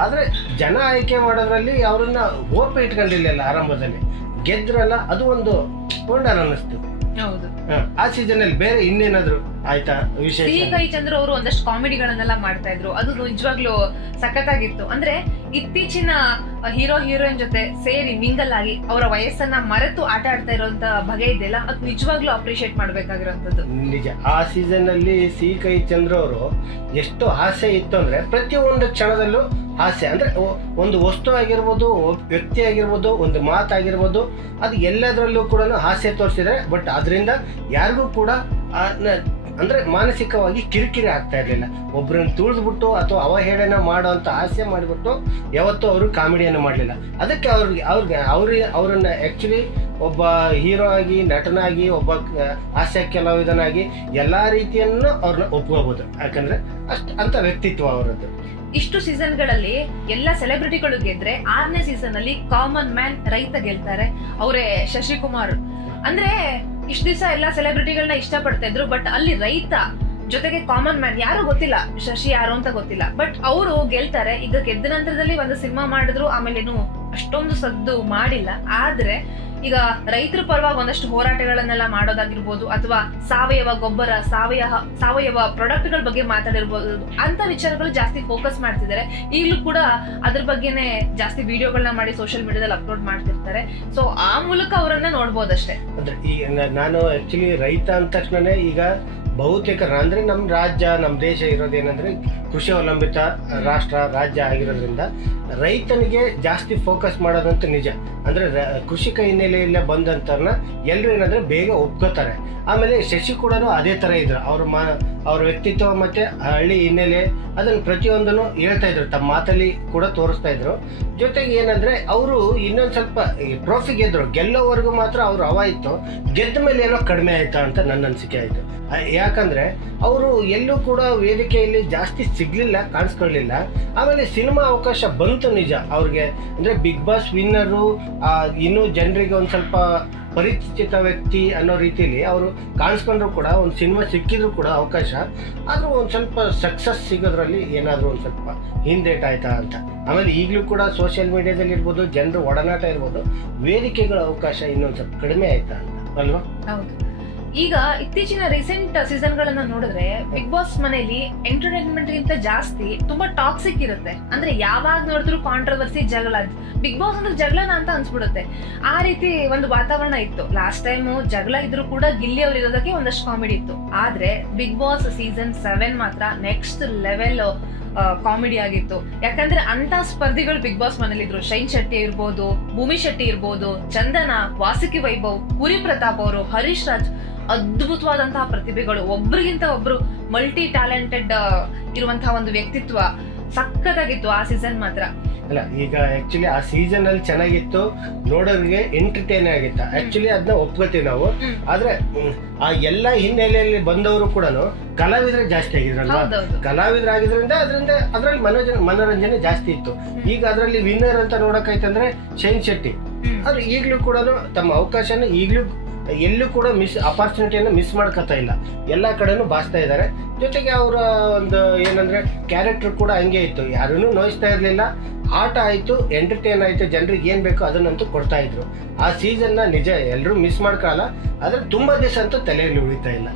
ಆದ್ರೆ ಜನ ಆಯ್ಕೆ ಮಾಡೋದ್ರಲ್ಲಿ ಅವ್ರನ್ನ ಓಪ ಇಟ್ಕೊಂಡಿರ್ಲಿಲ್ಲ. ಆರಂಭದಲ್ಲಿ ಗೆದ್ರಲ್ಲ, ಅದು ಒಂದು ವಂಡರ್ ಅನ್ನಿಸ್ತು. ಹೌದು, ಆ ಸೀಸನ್ ಅಲ್ಲಿ ಬೇರೆ ಇನ್ನೇನಾದ್ರು ಆಯ್ತಾ ವಿಶೇಷ? ಸಿ ಕೈ ಚಂದ್ರ ಅವರು ಒಂದಷ್ಟು ಕಾಮಿಡಿಗಳನ್ನೆಲ್ಲ ಮಾಡ್ತಾ ಇದ್ರು, ಅದು ನಿಜವಾಗ್ಲೂ ಸಖತ್ತಾಗಿತ್ತು. ಅಂದ್ರೆ ಇತ್ತೀಚಿನ ಹೀರೋ ಹೀರೋಯಿನ್ ಜೊತೆ ಸೇರಿ ಮಿಂಗಲ್ ಆಗಿ ಅವರ ವಯಸ್ಸನ್ನ ಮರೆತು ಆಟ ಆಡ್ತಾ ಇರುವಂತ ಬಗೆ ಇದೆಯಲ್ಲ, ಅದು ನಿಜವಾಗ್ಲೂ ಅಪ್ರಿಶಿಯೇಟ್ ಮಾಡ್ಬೇಕಾಗಿರೋಂಥದ್ದು. ನಿಜ. ಆ ಸೀಸನ್ ಅಲ್ಲಿ ಸಿ ಕೈ ಚಂದ್ರ ಅವರು ಎಷ್ಟು ಹಾಸ್ಯ ಇತ್ತು ಅಂದ್ರೆ ಪ್ರತಿಯೊಂದು ಕ್ಷಣದಲ್ಲೂ ಹಾಸ್ಯ. ಅಂದ್ರೆ ಒಂದು ವಸ್ತು ಆಗಿರ್ಬೋದು, ವ್ಯಕ್ತಿ ಆಗಿರ್ಬೋದು, ಒಂದು ಮಾತಾಗಿರ್ಬೋದು, ಅದು ಎಲ್ಲದರಲ್ಲೂ ಕೂಡ ಹಾಸ್ಯ ತೋರಿಸಿದ್ರೆ. ಬಟ್ ಅದರಿಂದ ಯಾರಿಗೂ ಕೂಡ ಅಂದ್ರೆ ಮಾನಸಿಕವಾಗಿ ಕಿರಿಕಿರಿ ಆಗ್ತಾ ಇರ್ಲಿಲ್ಲ. ಒಬ್ರನ್ನ ತುಳಿದ್ಬಿಟ್ಟು ಅಥವಾ ಅವಹೇಳನ ಮಾಡುವಂತ ಹಾಸ್ಯ ಮಾಡಿಬಿಟ್ಟು ಯಾವತ್ತೂ ಅವರು ಕಾಮಿಡಿಯನ್ನು ಮಾಡಲಿಲ್ಲ. ಅದಕ್ಕೆ ಅವ್ರನ್ನ ಆಕ್ಚುಲಿ ಒಬ್ಬ ಹೀರೋ ಆಗಿ, ನಟನಾಗಿ, ಒಬ್ಬ ಹಾಸ್ಯ ಕಲಾವಿದನಾಗಿ ಎಲ್ಲಾ ರೀತಿಯನ್ನು ಅವ್ರನ್ನ ಒಪ್ಕೋಬಹುದು. ಯಾಕಂದ್ರೆ ಅಂತ ವ್ಯಕ್ತಿತ್ವ ಅವರದ್ದು. ಇಷ್ಟು ಸೀಸನ್ಗಳಲ್ಲಿ ಎಲ್ಲ ಸೆಲೆಬ್ರಿಟಿಗಳು ಗೆದ್ರೆ 6ನೇ ಸೀಸನ್ ಅಲ್ಲಿ ಕಾಮನ್ ಮ್ಯಾನ್ ರೈತ ಗೆಲ್ತಾರೆ. ಅವರೇ ಶಶಿಕುಮಾರ್. ಅಂದ್ರೆ ಇಷ್ಟ ದಿವಸ ಎಲ್ಲ ಸೆಲೆಬ್ರಿಟಿಗಳನ್ನ ಇಷ್ಟಪಡ್ತಾ ಇದ್ರು, ಬಟ್ ಅಲ್ಲಿ ರೈತ ಜೊತೆಗೆ ಕಾಮನ್ ಮ್ಯಾನ್ ಯಾರು ಗೊತ್ತಿಲ್ಲ, ಶಶಿ ಯಾರು ಅಂತ ಗೊತ್ತಿಲ್ಲ, ಬಟ್ ಅವರು ಗೆಲ್ತಾರೆ. ಈಗ ಗೆದ್ದ ನಂತರದಲ್ಲಿ ಒಂದು ಸಿನಿಮಾ ಮಾಡಿದ್ರು, ಆಮೇಲೇನು ಅಷ್ಟೊಂದು ಸದ್ದು ಮಾಡಿಲ್ಲ. ಆದ್ರೆ ಈಗ ರೈತರ ಪರವಾಗಿ ಒಂದಷ್ಟು ಹೋರಾಟಗಳನ್ನೆಲ್ಲ ಮಾಡೋದಾಗಿರ್ಬೋದು, ಅಥವಾ ಸಾವಯವ ಗೊಬ್ಬರ, ಸಾವಯವ ಪ್ರಾಡಕ್ಟ್ಗಳ ಬಗ್ಗೆ ಮಾತಾಡಿರ್ಬೋದು, ಅಂತ ವಿಚಾರಗಳು ಜಾಸ್ತಿ ಫೋಕಸ್ ಮಾಡ್ತಿದ್ದಾರೆ. ಈಗಲೂ ಕೂಡ ಅದ್ರ ಬಗ್ಗೆನೆ ಜಾಸ್ತಿ ವಿಡಿಯೋಗಳನ್ನ ಮಾಡಿ ಸೋಷಿಯಲ್ ಮೀಡಿಯಾದಲ್ಲಿ ಅಪ್ಲೋಡ್ ಮಾಡ್ತಿರ್ತಾರೆ. ಸೊ ಆ ಮೂಲಕ ಅವರನ್ನ ನೋಡ್ಬೋದಷ್ಟೇ. ಅಂದ್ರೆ ನಾನು ಆಕ್ಚುಲಿ ರೈತ ಅಂದ ತಕ್ಷಣನೇ ಈಗ ಬಹುತೇಕ ಅಂದ್ರೆ ನಮ್ಮ ರಾಜ್ಯ, ನಮ್ಮ ದೇಶ ಇರೋದೇನಂದ್ರೆ ಕೃಷಿ ಅವಲಂಬಿತ ರಾಜ್ಯ ಆಗಿರೋದ್ರಿಂದ ರೈತನಿಗೆ ಜಾಸ್ತಿ ಫೋಕಸ್ ಮಾಡೋದಂತೂ ನಿಜ. ಅಂದ್ರೆ ಕೃಷಿಕ ಹಿನ್ನೆಲೆಯಲ್ಲ ಬಂದಂತವ್ರನ್ನ ಎಲ್ಲರೂ ಏನಂದ್ರೆ ಬೇಗ ಒಪ್ಕೋತಾರೆ. ಆಮೇಲೆ ಶಶಿ ಕೂಡ ಅದೇ ತರ ಇದ್ರು. ಅವ್ರ ವ್ಯಕ್ತಿತ್ವ ಮತ್ತೆ ಹಳ್ಳಿ ಹಿನ್ನೆಲೆ ಅದನ್ನ ಪ್ರತಿಯೊಂದನ್ನು ಹೇಳ್ತಾ ಇದ್ರು, ತಮ್ಮ ಮಾತಲ್ಲಿ ಕೂಡ ತೋರಿಸ್ತಾ ಇದ್ರು. ಜೊತೆಗೆ ಏನಂದ್ರೆ ಅವರು ಇನ್ನೊಂದ್ ಸ್ವಲ್ಪ ಟ್ರೋಫಿ ಗೆದ್ರು, ಗೆಲ್ಲೋವರೆಗೂ ಮಾತ್ರ ಅವ್ರು ಹವಾ ಇತ್ತು. ಗೆದ್ದ ಮೇಲೆ ಏನೋ ಕಡಿಮೆ ಆಯ್ತಾ ಅಂತ ನನ್ನ ಅನಿಸಿಕೆ ಆಯ್ತು. ಯಾಕಂದ್ರೆ ಅವರು ಎಲ್ಲೂ ಕೂಡ ವೇದಿಕೆಯಲ್ಲಿ ಜಾಸ್ತಿ ಸಿಗ್ಲಿಲ್ಲ, ಕಾಣಿಸ್ಕೊಳ್ಳಿಲ್ಲ. ಆಮೇಲೆ ಸಿನಿಮಾ ಅವಕಾಶ ಬಂತು ನಿಜ ಅವ್ರಿಗೆ. ಅಂದ್ರೆ ಬಿಗ್ ಬಾಸ್ ವಿನ್ನರು, ಇನ್ನೂ ಜನರಿಗೆ ಒಂದ್ ಸ್ವಲ್ಪ ಪರಿಚಿತ ವ್ಯಕ್ತಿ ಅನ್ನೋ ರೀತಿಯಲ್ಲಿ ಅವರು ಕಾಣಿಸ್ಕೊಂಡ್ರು ಕೂಡ, ಒಂದು ಸಿನಿಮಾ ಸಿಕ್ಕಿದ್ರು ಕೂಡ ಅವಕಾಶ, ಆದ್ರೂ ಒಂದ್ ಸ್ವಲ್ಪ ಸಕ್ಸಸ್ ಸಿಗೋದ್ರಲ್ಲಿ ಏನಾದ್ರು ಒಂದ್ ಸ್ವಲ್ಪ ಹಿಂದೇಟ್ ಆಯ್ತಾ ಅಂತ. ಆಮೇಲೆ ಈಗಲೂ ಕೂಡ ಸೋಷಿಯಲ್ ಮೀಡಿಯಾದಲ್ಲಿ ಇರ್ಬೋದು, ಜನರು ಒಡನಾಟ ಇರ್ಬೋದು, ವೇದಿಕೆಗಳ ಅವಕಾಶ ಇನ್ನೊಂದ್ ಸ್ವಲ್ಪ ಕಡಿಮೆ ಆಯ್ತಾ ಅಂತ ಅಲ್ವಾ? ಹೌದು. ಈಗ ಇತ್ತೀಚಿನ ರೀಸೆಂಟ್ ಸೀಸನ್ ಗಳನ್ನ ನೋಡಿದ್ರೆ ಬಿಗ್ ಬಾಸ್ ಮನೆಯಲ್ಲಿ ಎಂಟರ್ಟೈನ್ಮೆಂಟ್ ಗಿಂತ ಜಾಸ್ತಿ ತುಂಬಾ ಟಾಕ್ಸಿಕ್ ಇರುತ್ತೆ. ಅಂದ್ರೆ ಯಾವಾಗ ನೋಡಿದ್ರು ಕಾಂಟ್ರವರ್ಸಿ, ಜಗಳ. ಬಿಗ್ ಬಾಸ್ ಅಂದ್ರೆ ಜಗಳನ ಅಂತ ಅನ್ಸ್ಬಿಡುತ್ತೆ. ಆ ರೀತಿ ಒಂದು ವಾತಾವರಣ ಇತ್ತು. ಲಾಸ್ಟ್ ಟೈಮ್ ಜಗಳ ಇದ್ರು ಕೂಡ ಗಿಲ್ಲಿ ಅವ್ರು ಇರೋದಕ್ಕೆ ಒಂದಷ್ಟು ಕಾಮಿಡಿ ಇತ್ತು. ಆದ್ರೆ ಬಿಗ್ ಬಾಸ್ ಸೀಸನ್ 7 ಮಾತ್ರ ನೆಕ್ಸ್ಟ್ ಲೆವೆಲ್ ಕಾಮಿಡಿ ಆಗಿತ್ತು. ಯಾಕಂದ್ರೆ ಅಂತ ಸ್ಪರ್ಧಿಗಳು ಬಿಗ್ ಬಾಸ್ ಮನೇಲಿ ಇದ್ರು. ಶೈನ್ ಶೆಟ್ಟಿ ಇರ್ಬೋದು, ಭೂಮಿ ಶೆಟ್ಟಿ ಇರ್ಬೋದು, ಚಂದನ, ವಾಸುಕಿ ವೈಭವ್, ಪುರಿ ಪ್ರತಾಪ್ ಅವರು, ಹರೀಶ್ ರಾಜ್, ಅದ್ಭುತವಾದಂತಹ ಪ್ರತಿಭೆಗಳು. ಒಬ್ರಿಗಿಂತ ಒಬ್ರು ಮಲ್ಟಿ ಟ್ಯಾಲೆಂಟೆಡ್ ಇರುವಂತಹ ಒಂದು ವ್ಯಕ್ತಿತ್ವ. ಸಖತ್ತಾಗಿತ್ತು ಆ ಸೀಸನ್ ಮಾತ್ರ. ಅಲ್ಲ, ಈಗ ಆಕ್ಚುಲಿ ಆ ಸೀಸನ್ ಅಲ್ಲಿ ಚೆನ್ನಾಗಿತ್ತು, ನೋಡೋರಿಗೆ ಎಂಟರ್ಟೈನ್ ಆಗಿತ್ತು. ಆಕ್ಚುಲಿ ಅದನ್ನ ಒಪ್ಕೋತೀವಿ ನಾವು. ಆದ್ರೆ ಆ ಎಲ್ಲಾ ಹಿನ್ನೆಲೆಯಲ್ಲಿ ಬಂದವರು ಕೂಡ ಕಲಾವಿದ್ರೆ ಜಾಸ್ತಿ ಆಗಿದ್ರಲ್ವಾ? ಕಲಾವಿದರಾಗಿದ್ರಿಂದ ಅದ್ರಲ್ಲಿ ಮನೋರಂಜನೆ ಜಾಸ್ತಿ ಇತ್ತು. ಈಗ ಅದ್ರಲ್ಲಿ ವಿನ್ನರ್ ಅಂತ ನೋಡಕೈತಂದ್ರೆ ಶೈನ್ ಶೆಟ್ಟಿ. ಆದ್ರೆ ಈಗ್ಲೂ ಕೂಡ ತಮ್ಮ ಅವಕಾಶನ ಈಗ್ಲೂ ಎಲ್ಲೂ ಕೂಡ ಅಪಾರ್ಚುನಿಟಿಯನ್ನು ಮಿಸ್ ಮಾಡ್ಕೊತಾ ಇಲ್ಲ. ಎಲ್ಲಾ ಕಡೆನೂ ಬಾಸ್ತಾ ಇದ್ದಾರೆ. ಜೊತೆಗೆ ಅವರ ಒಂದು ಏನಂದ್ರೆ ಕ್ಯಾರೆಕ್ಟರ್ ಕೂಡ ಹಂಗೆ ಇತ್ತು, ಯಾರನ್ನೂ ನೋಯಿಸ್ತಾ ಇರ್ಲಿಲ್ಲ. ಆಟ ಆಯ್ತು, ಎಂಟರ್ಟೈನ್ ಆಯ್ತು, ಜನರಿಗೆ ಏನ್ ಬೇಕೋ ಅದನ್ನಂತೂ ಕೊಡ್ತಾ ಇದ್ರು. ಆ ಸೀಸನ್ ನಿಜ ಎಲ್ಲರೂ ಮಿಸ್ ಮಾಡ್ಕೊಳ್ಳಲ್ಲ, ಆದ್ರೆ ತುಂಬಾ ದಿವಸ ಅಂತೂ ತಲೆಯಲ್ಲಿ ಉಳಿತಾ ಇಲ್ಲ.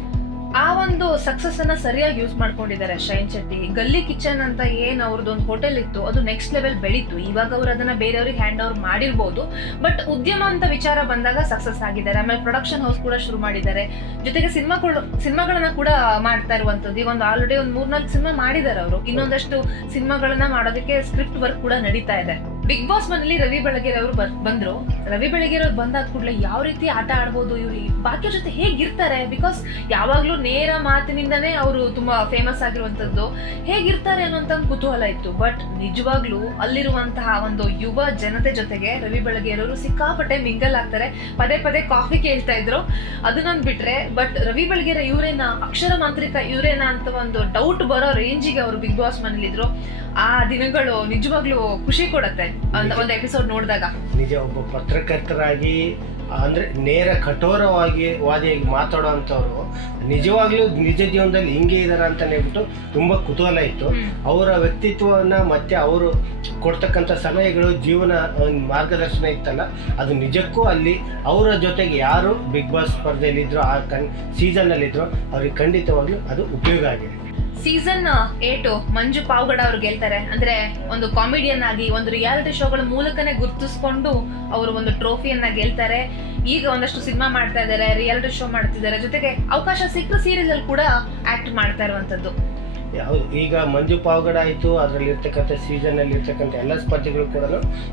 ಆ ಒಂದು ಸಕ್ಸಸ್ ಅನ್ನ ಸರಿಯಾಗಿ ಯೂಸ್ ಮಾಡ್ಕೊಂಡಿದ್ದಾರೆ ಶೈನ್ ಶೆಟ್ಟಿ. ಗಲ್ಲಿ ಕಿಚನ್ ಅಂತ ಏನ್ ಅವ್ರದ್ದು ಒಂದು ಹೋಟೆಲ್ ಇತ್ತು, ಅದು ನೆಕ್ಸ್ಟ್ ಲೆವೆಲ್ ಬೆಳೀತು. ಇವಾಗ ಅವ್ರು ಅದನ್ನ ಬೇರೆಯವ್ರಿಗೆ ಹ್ಯಾಂಡ್ ಓವರ್ ಮಾಡಿರ್ಬೋದು, ಬಟ್ ಉದ್ಯಮ ಅಂತ ವಿಚಾರ ಬಂದಾಗ ಸಕ್ಸಸ್ ಆಗಿದ್ದಾರೆ. ಆಮೇಲೆ ಪ್ರೊಡಕ್ಷನ್ ಹೌಸ್ ಕೂಡ ಶುರು ಮಾಡಿದ್ದಾರೆ. ಜೊತೆಗೆ ಸಿನಿಮಾಗಳನ್ನ ಕೂಡ ಮಾಡ್ತಾ ಇರುವಂತದ್ದು. ಈಗ ಒಂದು ಆಲ್ರೆಡಿ ಒಂದು 3-4 ಸಿನಿಮಾ ಮಾಡಿದ್ದಾರೆ ಅವರು. ಇನ್ನೊಂದಷ್ಟು ಸಿನಿಮಾಗಳನ್ನ ಮಾಡೋದಕ್ಕೆ ಸ್ಕ್ರಿಪ್ಟ್ ವರ್ಕ್ ಕೂಡ ನಡೀತಾ ಇದೆ. ಬಿಗ್ ಬಾಸ್ ಮನೇಲಿ ರವಿ ಬೆಳಗೆರೆ ಅವರು ಬಂದ್ರು. ರವಿ ಬೆಳಗೆರೆ ಅವ್ರು ಬಂದಾದ ಕೂಡಲೇ ಯಾವ ರೀತಿ ಆಟ ಆಡ್ಬೋದು, ಇವ್ರು ಬಾಕಿ ಜೊತೆ ಹೇಗಿರ್ತಾರೆ, ಬಿಕಾಸ್ ಯಾವಾಗ್ಲೂ ನೇರ ಮಾತಿನಿಂದನೇ ಅವರು ತುಂಬಾ ಫೇಮಸ್ ಆಗಿರುವಂತದ್ದು, ಹೇಗಿರ್ತಾರೆ ಅನ್ನೋಂತ ಒಂದು ಕುತೂಹಲ ಇತ್ತು. ಬಟ್ ನಿಜವಾಗ್ಲೂ ಅಲ್ಲಿರುವಂತಹ ಒಂದು ಯುವ ಜನತೆ ಜೊತೆಗೆ ರವಿ ಬೆಳಗೆರೆ ಅವರು ಸಿಕ್ಕಾಪಟ್ಟೆ ಮಿಂಗಲ್ ಆಗ್ತಾರೆ. ಪದೇ ಪದೇ ಕಾಫಿ ಕೇಳ್ತಾ ಇದ್ರು, ಅದನ್ನೊಂದು ಬಿಟ್ರೆ. ಬಟ್ ರವಿ ಬೆಳಗೆರೆ ಇವರೇನ ಅಕ್ಷರ ಮಾಂತ್ರಿಕ ಇವರೇನ ಅಂತ ಒಂದು ಡೌಟ್ ಬರೋ ರೇಂಜಿಗೆ ಅವರು ಬಿಗ್ ಬಾಸ್ ಮನೇಲಿ ಇದ್ರು. ಆ ದಿನಗಳು ನಿಜವಾಗ್ಲೂ ಖುಷಿ ಕೊಡುತ್ತೆ ಒಂದು ಎಪಿಸೋಡ್ ನೋಡಿದಾಗ. ನಿಜ, ಒಬ್ಬ ಪತ್ರಕರ್ತರಾಗಿ ಅಂದ್ರೆ ನೇರ ಕಠೋರವಾಗಿ ವಾದಿಯಾಗಿ ಮಾತಾಡೋವಂಥವ್ರು ನಿಜವಾಗ್ಲೂ ನಿಜ ಜೀವನದಲ್ಲಿ ಹಿಂಗೆ ಇದಾರ ಅಂತ ಹೇಳ್ಬಿಟ್ಟು ತುಂಬಾ ಕುತೂಹಲ ಇತ್ತು. ಅವರ ವ್ಯಕ್ತಿತ್ವವನ್ನ ಮತ್ತೆ ಅವರು ಕೊಡ್ತಕ್ಕಂಥ ಸಲಹೆಗಳು, ಜೀವನ ಮಾರ್ಗದರ್ಶನ ಇತ್ತಲ್ಲ, ಅದು ನಿಜಕ್ಕೂ ಅಲ್ಲಿ ಅವರ ಜೊತೆಗೆ ಯಾರು ಬಿಗ್ ಬಾಸ್ ಸ್ಪರ್ಧೆಯಲ್ಲಿದ್ರು, ಆ ಸೀಸನ್ ಅಲ್ಲಿ ಇದ್ರು, ಅವ್ರಿಗೆ ಖಂಡಿತವಾಗ್ಲೂ ಅದು ಉಪಯೋಗ ಆಗಿದೆ. ಸೀಸನ್ 8 ಮಂಜು ಪಾವಗಡ ಅವ್ರು ಗೆಲ್ತಾರೆ. ಅಂದ್ರೆ ಒಂದು ಕಾಮಿಡಿಯನ್ ಆಗಿ ಒಂದು ರಿಯಾಲಿಟಿ ಶೋಗಳ ಮೂಲಕನೇ ಗುರುತಿಸ್ಕೊಂಡು ಅವರು ಒಂದು ಟ್ರೋಫಿಯನ್ನ ಗೆಲ್ತಾರೆ. ಈಗ ಒಂದಷ್ಟು ಸಿನಿಮಾ ಮಾಡ್ತಾ ಇದ್ದಾರೆ, ರಿಯಾಲಿಟಿ ಶೋ ಮಾಡ್ತಿದ್ದಾರೆ, ಜೊತೆಗೆ ಅವಕಾಶ ಸಿಕ್ಕ ಸೀರೀಸ್ ಅಲ್ಲಿ ಕೂಡ ಆಕ್ಟ್ ಮಾಡ್ತಾ ಇರುವಂತದ್ದು. ಈಗ ಮಂಜು ಪಾವಗಡ ಆಯ್ತು, ಅದ್ರಲ್ಲಿ ಇರ್ತಕ್ಕಂಥ ಸೀಸನ್ ಅಲ್ಲಿ ಇರ್ತಕ್ಕಂಥ ಎಲ್ಲ ಸ್ಪರ್ಧೆಗಳು ಕೂಡ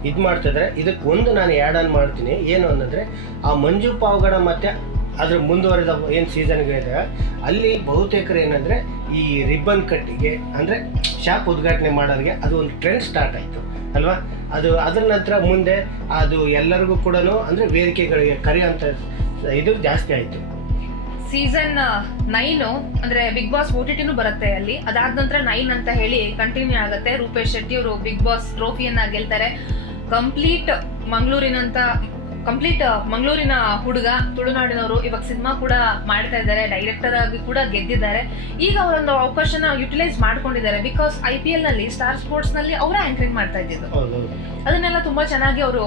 ಇದು ಮಾಡ್ತಿದ್ದಾರೆ. ಇದಕ್ಕೆ ಒಂದು ನಾನು ಆ್ಯಡ್ ಆನ್ ಮಾಡ್ತೀನಿ, ಏನು ಅನ್ನಂದ್ರೆ ಆ ಮಂಜು ಪಾವಗಡ ಮತ್ತೆ ಅದ್ರ ಮುಂದುವರೆದ ಏನು ಸೀಸನ್ಗಳಿದೆ ಅಲ್ಲಿ ಬಹುತೇಕರು ಏನಂದ್ರೆ ಈ ರಿಬ್ಬನ್ ಕಟ್ಟಿಗೆ ಅಂದ್ರೆ ಶಾಪ್ ಉದ್ಘಾಟನೆ ಮಾಡೋರಿಗೆ ಅದು ಒಂದು ಟ್ರೆಂಡ್ ಸ್ಟಾರ್ಟ್ ಆಯ್ತು ಅಲ್ವಾ. ಅದ್ರ ನಂತರ ಮುಂದೆ ಅದು ಎಲ್ಲರಿಗೂ ಕೂಡ ಅಂದ್ರೆ ವೇದಿಕೆಗಳಿಗೆ ಕರೆಯುವಂತ ಇದು ಜಾಸ್ತಿ ಆಯ್ತು. ಸೀಸನ್ 9 ಅಂದ್ರೆ ಬಿಗ್ ಬಾಸ್ OTTನೂ ಬರುತ್ತೆ ಅಲ್ಲಿ. ಅದಾದ ನಂತರ 9 ಅಂತ ಹೇಳಿ ಕಂಟಿನ್ಯೂ ಆಗುತ್ತೆ. ರೂಪೇಶ್ ಶೆಟ್ಟಿ ಅವರು ಬಿಗ್ ಬಾಸ್ ಟ್ರೋಫಿಯನ್ನ ಗೆಲ್ತಾರೆ. ಕಂಪ್ಲೀಟ್ ಮಂಗಳೂರಿನ ಹುಡುಗ, ತುಳುನಾಡಿನವರು, ಇವಾಗ ಸಿನಿಮಾ ಕೂಡ ಮಾಡ್ತಾ ಇದ್ದಾರೆ, ಡೈರೆಕ್ಟರ್ ಆಗಿ ಕೂಡ ಗೆದ್ದಿದ್ದಾರೆ. ಈಗ ಅವರೊಂದು ಅವಕಾಶನ ಯುಟಿಲೈಸ್ ಮಾಡ್ಕೊಂಡಿದ್ದಾರೆ. ಬಿಕಾಸ್ IPL ನಲ್ಲಿ ಸ್ಟಾರ್ ಸ್ಪೋರ್ಟ್ಸ್ ನಲ್ಲಿ ಅವರೇ ಆಂಕರಿಂಗ್ ಮಾಡ್ತಾ ಇದ್ದಿದ್ದು, ಅದನ್ನೆಲ್ಲ ತುಂಬಾ ಚೆನ್ನಾಗಿ ಅವರು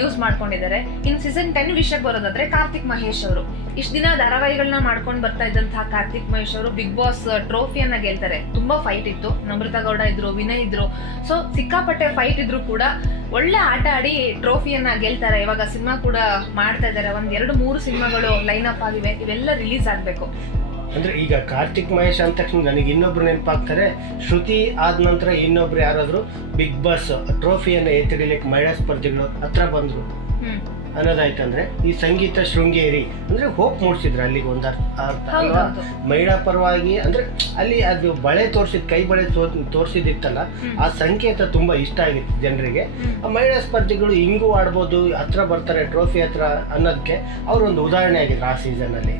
ಯೂಸ್ ಮಾಡ್ಕೊಂಡಿದ್ದಾರೆ. ಇನ್ನು ಸೀಸನ್ 10 ವಿಷಯಕ್ಕೆ ಬರೋದಾದ್ರೆ ಕಾರ್ತಿಕ್ ಮಹೇಶ್ ಅವರು ಇಷ್ಟು ದಿನ ಧಾರಾವಾಹಿಗಳನ್ನ ಮಾಡ್ಕೊಂಡು ಬರ್ತಾ ಇದ್ದಂತಹ ಕಾರ್ತಿಕ್ ಮಹೇಶ್ ಅವರು ಬಿಗ್ ಬಾಸ್ ಟ್ರೋಫಿಯನ್ನ ಗೆಲ್ತಾರೆ. ತುಂಬಾ ಫೈಟ್ ಇತ್ತು, ನಮ್ರತಾ ಗೌಡ ಇದ್ರು, ವಿನಯ್ ಇದ್ರು, ಸೊ ಸಿಕ್ಕಾಪಟ್ಟೆ ಫೈಟ್ ಇದ್ರು ಕೂಡ ಒಳ್ಳೆ ಆಟ ಆಡಿ ಟ್ರೋಫಿಯನ್ನ ಗೆಲ್ತಾರೆ. ಇವಾಗ ಸಿನಿಮಾ ಕೂಡ ಮಾಡ್ತಾ ಇದ್ದಾರೆ, 1-2-3 ಸಿನಿಮಾಗಳು ಲೈನ್ ಅಪ್ ಆಗಿವೆ, ಇವೆಲ್ಲ ರಿಲೀಸ್ ಆಗ್ಬೇಕು. ಅಂದ್ರೆ ಈಗ ಕಾರ್ತಿಕ್ ಮಹೇಶ್ ಅಂದ ತಕ್ಷಣ ನನಗೆ ಇನ್ನೊಬ್ರು ನೆನಪಾಗ್ತಾರೆ. ಶ್ರುತಿ ಆದ ನಂತರ ಇನ್ನೊಬ್ರು ಯಾರಾದ್ರು ಬಿಗ್ ಬಾಸ್ ಟ್ರೋಫಿಯನ್ನ ಎತ್ತಿಡಿಲಿಕ್ಕೆ ಮಹಿಳಾ ಸ್ಪರ್ಧಿಗಳು ಹತ್ರ ಬಂದ್ರು ಅನ್ನೋದಾಯ್ತಂದ್ರೆ ಈ ಸಂಗೀತ ಶೃಂಗೇರಿ ಅಂದ್ರೆ ಹೋಪ್ ಮೂಡಿಸಿದ್ರು ಅಲ್ಲಿಗೆ ಒಂದು ಅರ್ಥ ಅಲ್ವಾ. ಮಹಿಳಾ ಪರವಾಗಿ ಅಂದ್ರೆ ಅಲ್ಲಿ ಅದು ಬಳೆ ಕೈ ಬಳೆ ತೋರಿಸಿದಿತ್ತಲ್ಲ, ಆ ಸಂಕೇತ ತುಂಬಾ ಇಷ್ಟ ಆಗಿತ್ತು ಜನರಿಗೆ. ಆ ಮಹಿಳಾ ಸ್ಪರ್ಧಿಗಳು ಹಿಂಗೂ ಆಡ್ಬೋದು, ಹತ್ರ ಬರ್ತಾರೆ ಟ್ರೋಫಿ ಹತ್ರ ಅನ್ನೋದಕ್ಕೆ ಅವ್ರೊಂದು ಉದಾಹರಣೆ ಆಗಿದ್ರು ಆ ಸೀಸನ್ ಅಲ್ಲಿ.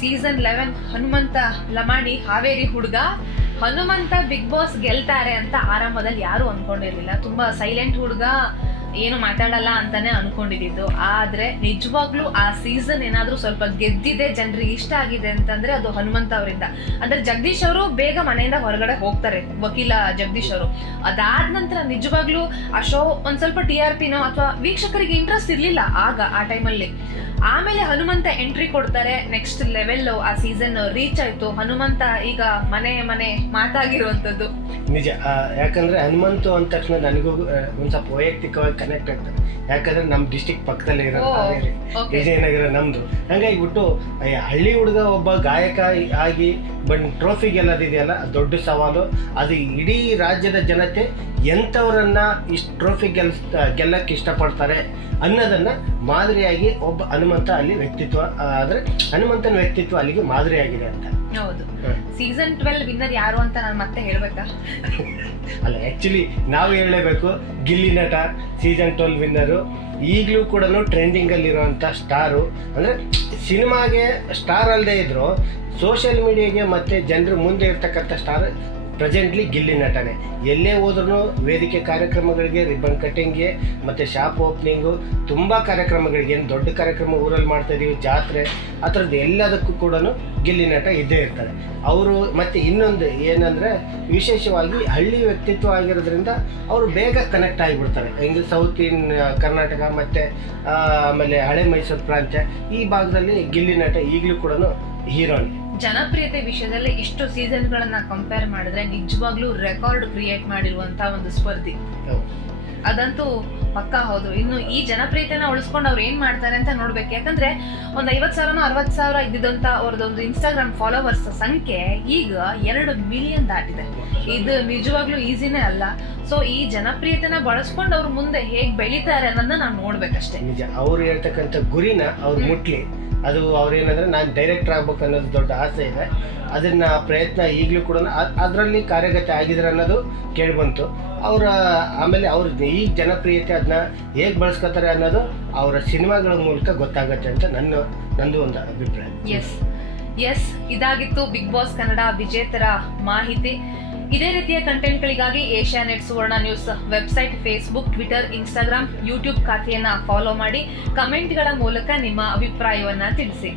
ಸೀಸನ್ 11 ಹನುಮಂತ ಲಮಾಣಿ, ಹಾವೇರಿ ಹುಡುಗ. ಹನುಮಂತ ಬಿಗ್ ಬಾಸ್ ಗೆಲ್ತಾರೆ ಅಂತ ಆರಂಭದಲ್ಲಿ ಯಾರು ಅನ್ಕೊಂಡಿರ್ಲಿಲ್ಲ. ತುಂಬಾ ಸೈಲೆಂಟ್ ಹುಡುಗ, ಏನು ಮಾತಾಡಲ್ಲ ಅಂತಾನೆ ಅನ್ಕೊಂಡಿದ್ದು. ಆದ್ರೆ ನಿಜವಾಗ್ಲೂ ಆ ಸೀಸನ್ ಏನಾದ್ರೂ ಸ್ವಲ್ಪ ಗೆದ್ದಿದೆ, ಜನರಿಗೆ ಇಷ್ಟ ಆಗಿದೆ ಅಂತಂದ್ರೆ ಅದು ಹನುಮಂತ ಅವರಿಂದ. ಅಂದ್ರೆ ಜಗದೀಶ್ ಅವರು ಬೇಗ ಮನೆಯಿಂದ ಹೊರಗಡೆ ಹೋಗ್ತಾರೆ, ವಕೀಲ ಜಗದೀಶ್ ಅವರು. ಅದಾದ ನಂತರ ನಿಜವಾಗ್ಲೂ ಆ ಶೋ ಒಂದ್ ಸ್ವಲ್ಪ TRPನೋ ಅಥವಾ ವೀಕ್ಷಕರಿಗೆ ಇಂಟ್ರೆಸ್ಟ್ ಇರ್ಲಿಲ್ಲ ಆಗ ಆ ಟೈಮಲ್ಲಿ. ಆಮೇಲೆ ಹನುಮಂತ ಎಂಟ್ರಿ ಕೊಡ್ತಾರೆ, ನೆಕ್ಸ್ಟ್ ಲೆವೆಲ್ ಆ ಸೀಸನ್ ರೀಚ್ ಆಯ್ತು. ಹನುಮಂತ ಈಗ ಮನೆ ಮಾತಾಗಿರುವಂತದ್ದು ನಿಜ. ಯಾಕಂದ್ರೆ ಹನುಮಂತು ಅಂದ ತಕ್ಷಣ ನನಗೂ ಒಂದ್ ಸ್ವಲ್ಪ ವೈಯಕ್ತಿಕವಾಗಿ ಕನೆಕ್ಟ್ ಆಗ್ತದೆ. ಯಾಕಂದ್ರೆ ನಮ್ ಡಿಸ್ಟಿಕ್ ಪಕ್ಕದಲ್ಲೇ ಇರೋ ವಿಜಯನಗರ ನಮ್ದು. ಹಂಗಾಗಿಬಿಟ್ಟು ಹಳ್ಳಿ ಹುಡುಗ ಒಬ್ಬ ಗಾಯಕ ಆಗಿ ಟ್ರೋಫಿ ಗೆಲ್ಲೋದಿದೆಯಲ್ಲ, ದೊಡ್ಡ ಸವಾಲು. ಅದು ಇಡೀ ರಾಜ್ಯದ ಜನತೆ ಎಂಥವ್ರನ್ನ ಇಷ್ಟು ಟ್ರೋಫಿ ಗೆಲ್ಲಕ್ಕೆ ಇಷ್ಟಪಡ್ತಾರೆ ಅನ್ನೋದನ್ನ ಮಾದರಿಯಾಗಿ ಒಬ್ಬ ಹನುಮಂತ ಅಲ್ಲಿ ವ್ಯಕ್ತಿತ್ವ, ಆದ್ರೆ ಹನುಮಂತನ ವ್ಯಕ್ತಿತ್ವ ಅಲ್ಲಿಗೆ ಮಾದರಿಯಾಗಿದೆ ಅಂತ. ಹೌದು. ಸೀಸನ್ 12 ವಿನ್ನರ್ ಯಾರು ಅಂತ ನಾನು ಮತ್ತೆ ಹೇಳ್ಬೇಕಾ? ಅಲ್ಲ, ಆಕ್ಚುಲಿ ನಾವು ಹೇಳಲೇಬೇಕು. ಗಿಲ್ಲಿ ನಟ ಸೀಸನ್ 12 ವಿನ್ನರು. ಈಗಲೂ ಕೂಡ ಟ್ರೆಂಡಿಂಗ್ ಅಲ್ಲಿರುವಂತ ಸ್ಟಾರು, ಅಂದ್ರೆ ಸಿನಿಮಾಗೆ ಸ್ಟಾರ್ ಅಲ್ಲದೆ ಇದ್ರು ಸೋಷಿಯಲ್ ಮೀಡಿಯಾಗೆ ಮತ್ತೆ ಜನರ ಮುಂದೆ ಇರ್ತಕ್ಕಂಥ ಸ್ಟಾರ್ ಪ್ರೆಸೆಂಟ್ಲಿ ಗಿಲ್ಲಿ ನಟನೆ. ಎಲ್ಲೇ ಹೋದ್ರೂ ವೇದಿಕೆ ಕಾರ್ಯಕ್ರಮಗಳಿಗೆ, ರಿಬ್ಬನ್ ಕಟ್ಟಿಂಗ್ಗೆ, ಮತ್ತು ಶಾಪ್ ಓಪನಿಂಗು, ತುಂಬ ಕಾರ್ಯಕ್ರಮಗಳಿಗೆ, ಏನು ದೊಡ್ಡ ಕಾರ್ಯಕ್ರಮ ಊರಲ್ಲಿ ಮಾಡ್ತಾ ಇದೀವಿ, ಜಾತ್ರೆ, ಆ ಥರದ್ದು ಎಲ್ಲದಕ್ಕೂ ಕೂಡ ಗಿಲ್ಲಿ ನಟ ಇದ್ದೇ ಇರ್ತಾರೆ ಅವರು. ಮತ್ತು ಇನ್ನೊಂದು ಏನಂದರೆ ವಿಶೇಷವಾಗಿ ಹಳ್ಳಿ ವ್ಯಕ್ತಿತ್ವ ಆಗಿರೋದ್ರಿಂದ ಅವರು ಬೇಗ ಕನೆಕ್ಟ್ ಆಗಿಬಿಡ್ತಾರೆ. ಹಿಂಗೆ ಸೌತ್ ಕರ್ನಾಟಕ ಮತ್ತು ಆಮೇಲೆ ಹಳೆ ಮೈಸೂರು ಪ್ರಾಂತ್ಯ ಈ ಭಾಗದಲ್ಲಿ ಗಿಲ್ಲಿ ನಟ ಈಗಲೂ ಕೂಡ ಹೀರೋನಿ. ಜನಪ್ರಿಯತೆ ವಿಷಯದಲ್ಲಿ ಇಷ್ಟು ಸೀಸನ್ಗಳನ್ನ ಕಂಪೇರ್ ಮಾಡಿದ್ರೆ ನಿಜವಾಗ್ಲೂ ರೆಕಾರ್ಡ್ ಕ್ರಿಯೇಟ್ ಮಾಡಿರುವಂತ ಒಂದು ಸ್ಪರ್ಧಿ. ಅದಂತೂ ಪಕ್ಕಾ ಹೌದು. ಇನ್ನು ಈ ಜನಪ್ರಿಯತೆನ ಉಳಿಸ್ಕೊಂಡು ಅವ್ರು ಏನ್ ಮಾಡ್ತಾರೆ ಅಂತ ನೋಡ್ಬೇಕು. ಯಾಕಂದ್ರೆ ಒಂದ್ 50,000 60,000 ಇದ್ದಿದ್ದಂತ ಅವ್ರದ್ದೊಂದು ಇನ್ಸ್ಟಾಗ್ರಾಮ್ ಫಾಲೋವರ್ಸ್ ಸಂಖ್ಯೆ ಈಗ 2 ಮಿಲಿಯನ್ ದಾಟಿದೆ. ಇದು ನಿಜವಾಗ್ಲೂ ಈಸಿನೇ ಅಲ್ಲ. ಸೊ ಈ ಜನಪ್ರಿಯತೆನ ಬಳಸ್ಕೊಂಡು ಅವ್ರು ಮುಂದೆ ಹೇಗ್ ಬೆಳಿತಾರೆ ಅನ್ನೋದನ್ನ ನಾವು ನೋಡ್ಬೇಕಷ್ಟೇ. ನಿಜ, ಅವ್ರು ಹೇಳ್ತಕ್ಕಂಥ ಗುರಿನ ಅವ್ರು ಮುಟ್ಲಿ. ಅದು ಅವ್ರೇನಂದ್ರೆ ನಾನು ಡೈರೆಕ್ಟರ್ ಆಗ್ಬೇಕು ಅನ್ನೋದು ದೊಡ್ಡ ಆಸೆ ಇದೆ. ಅದನ್ನ ಪ್ರಯತ್ನ ಈಗಲೂ ಕೂಡ ಅದರಲ್ಲಿ ಕಾರ್ಯಗತ ಆಗಿದ್ರೆ ಅನ್ನೋದು ಕೇಳಿಬಂತು. ಅವರ ಆಮೇಲೆ ಅವ್ರ ಈ ಜನಪ್ರಿಯತೆ ಅದನ್ನ ಹೇಗೆ ಬಳಸ್ಕೊತಾರೆ ಅನ್ನೋದು ಅವರ ಸಿನಿಮಾಗಳ ಮೂಲಕ ಗೊತ್ತಾಗತ್ತೆ ಅಂತ ನಂದು ಒಂದು ಅಭಿಪ್ರಾಯ. ಎಸ್ ಇದಾಗಿತ್ತು ಬಿಗ್ ಬಾಸ್ ಕನ್ನಡ ವಿಜೇತರ ಮಾಹಿತಿ. ಇದೇ ರೀತಿಯ ಕಂಟೆಂಟ್ಗಳಿಗಾಗಿ Asianet Suvarna news website, Facebook, Twitter, Instagram, YouTube ಖಾತೆಯನ್ನ ಫಾಲೋ ಮಾಡಿ ಕಮೆಂಟ್ಗಳ ಮೂಲಕ ನಿಮ್ಮ ಅಭಿಪ್ರಾಯವನ್ನ ತಿಳಿಸಿ.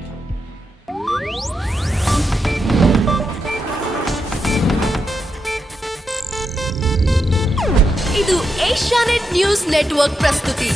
ಇದು ಏಷ್ಯಾನೆಟ್ ನ್ಯೂಸ್ ನೆಟ್ವರ್ಕ್ ಪ್ರಸ್ತುತಿ.